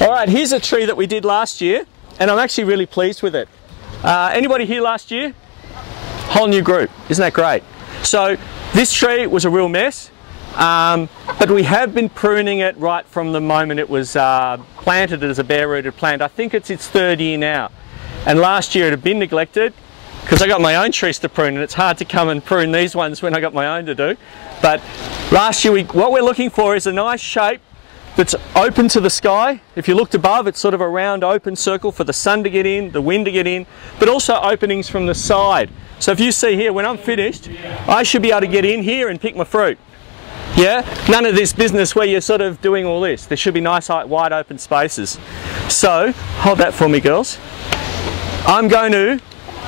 All right, here's a tree that we did last year, and I'm actually really pleased with it. Anybody here last year? Whole new group. Isn't that great? So this tree was a real mess, but we have been pruning it right from the moment it was planted as a bare-rooted plant. I think it's its 3rd year now. And last year it had been neglected because I got my own trees to prune, and it's hard to come and prune these ones when I got my own to do. But last year, what we're looking for is a nice shape that's open to the sky. If you looked above, it's sort of a round open circle for the sun to get in, the wind to get in, but also openings from the side. So if you see here, when I'm finished, I should be able to get in here and pick my fruit. Yeah? None of this business where you're sort of doing all this. There should be nice wide open spaces. So, hold that for me, girls. I'm going to,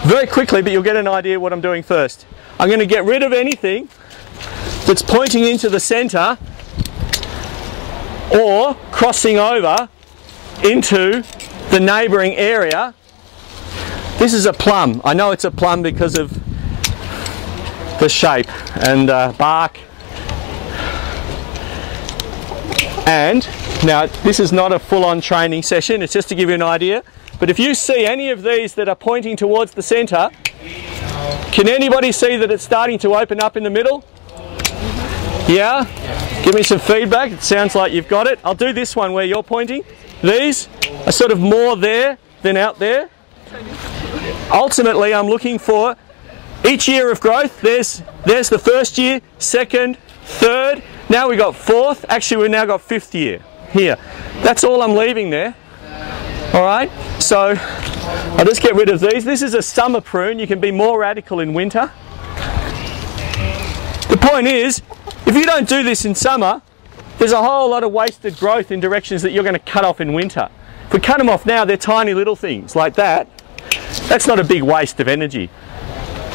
very quickly, but you'll get an idea what I'm doing first. I'm going to get rid of anything that's pointing into the centre or crossing over into the neighbouring area. This is a plum. I know it's a plum because of the shape and bark. And now this is not a full-on training session, it's just to give you an idea. But if you see any of these that are pointing towards the centre, can anybody see that it's starting to open up in the middle? Yeah? Give me some feedback. It sounds like you've got it. I'll do this one where you're pointing. These are sort of more there than out there. Ultimately, I'm looking for each year of growth. There's the 1st year, 2nd, 3rd. Now we've got 4th. Actually, we've now got 5th year here. That's all I'm leaving there. All right, so I'll just get rid of these. This is a summer prune. You can be more radical in winter. The point is, if you don't do this in summer, there's a whole lot of wasted growth in directions that you're going to cut off in winter. If we cut them off now, they're tiny little things like that. That's not a big waste of energy.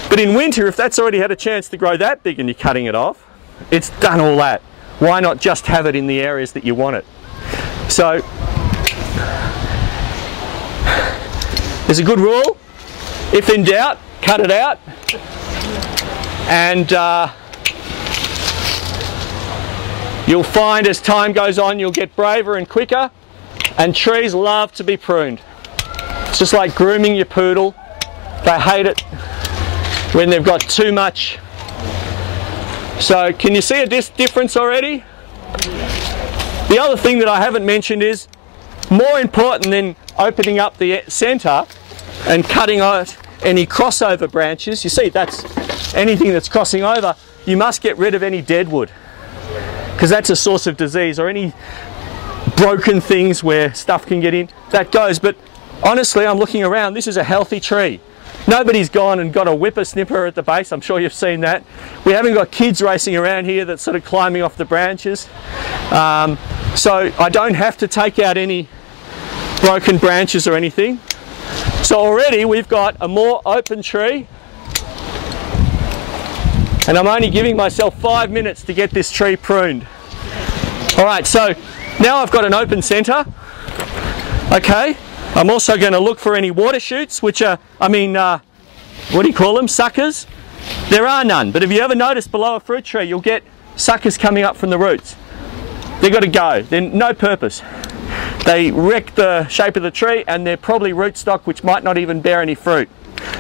But in winter, if that's already had a chance to grow that big and you're cutting it off, it's done all that. Why not just have it in the areas that you want it? So, there's a good rule. If in doubt, cut it out. And you'll find as time goes on, you'll get braver and quicker. And trees love to be pruned. It's just like grooming your poodle. They hate it when they've got too much. So can you see a difference already? The other thing that I haven't mentioned is, more important than opening up the centre and cutting out any crossover branches, you see that's anything that's crossing over, you must get rid of any dead wood, because that's a source of disease, or any broken things where stuff can get in, that goes. But honestly, I'm looking around, this is a healthy tree. Nobody's gone and got a whippersnipper at the base. I'm sure you've seen that. We haven't got kids racing around here that's sort of climbing off the branches. So I don't have to take out any broken branches or anything. So already we've got a more open tree. And I'm only giving myself 5 minutes to get this tree pruned. All right, so now I've got an open centre. Okay. I'm also going to look for any water shoots, which are, what do you call them? Suckers? There are none, but have you ever noticed below a fruit tree you'll get suckers coming up from the roots? They've got to go. They're no purpose. They wreck the shape of the tree, and they're probably rootstock which might not even bear any fruit.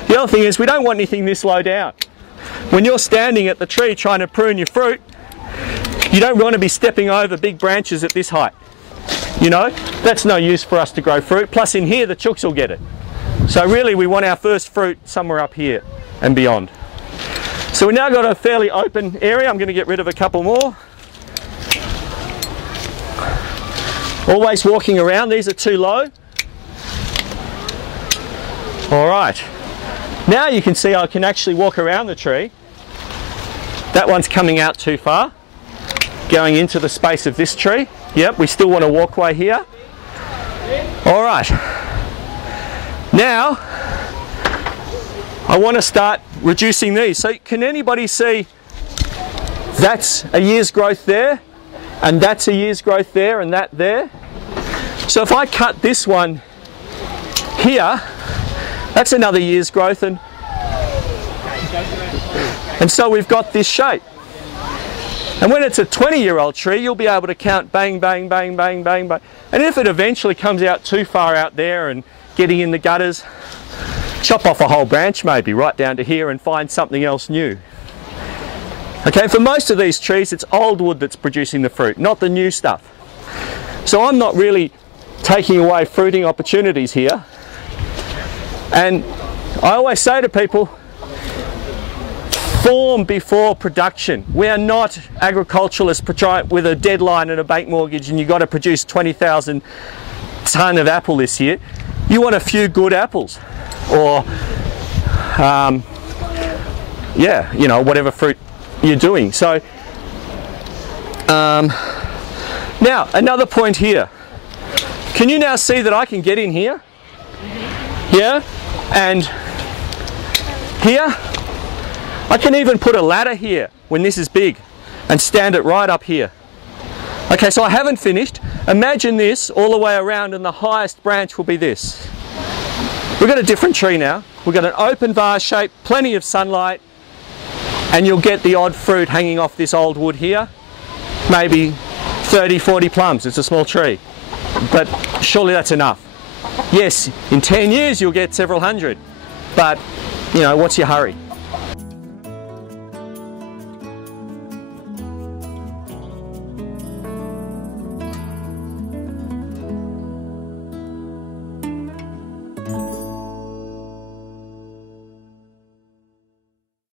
The other thing is, we don't want anything this low down. When you're standing at the tree trying to prune your fruit, you don't want to be stepping over big branches at this height. You know, that's no use for us to grow fruit. Plus in here the chooks will get it. So really we want our first fruit somewhere up here and beyond. So we've now got a fairly open area. I'm going to get rid of a couple more. Always walking around, these are too low. Alright, now you can see I can actually walk around the tree. That one's coming out too far, going into the space of this tree. Yep, we still want a walkway here. Alright, now I want to start reducing these. So can anybody see that's a year's growth there, and that's a year's growth there, and that there? So if I cut this one here, that's another year's growth, and so we've got this shape. And when it's a 20-year-old tree, you'll be able to count bang, bang, bang, bang, bang, bang. And if it eventually comes out too far out there and getting in the gutters, chop off a whole branch maybe, right down to here, and find something else new. Okay, for most of these trees, it's old wood that's producing the fruit, not the new stuff. So I'm not really taking away fruiting opportunities here. And I always say to people, form before production. We are not agriculturalists with a deadline and a bank mortgage and you've got to produce 20,000 tonne of apple this year. You want a few good apples, or yeah, you know, whatever fruit you're doing. So now another point here. Can you now see that I can get in here? Yeah, and here. I can even put a ladder here when this is big and stand it right up here. Okay, so I haven't finished. Imagine this all the way around, and the highest branch will be this. We've got a different tree now. We've got an open vase shape, plenty of sunlight, and you'll get the odd fruit hanging off this old wood here. Maybe 30, 40 plums. It's a small tree, but surely that's enough. Yes, in 10 years you'll get several hundred, but you know, what's your hurry?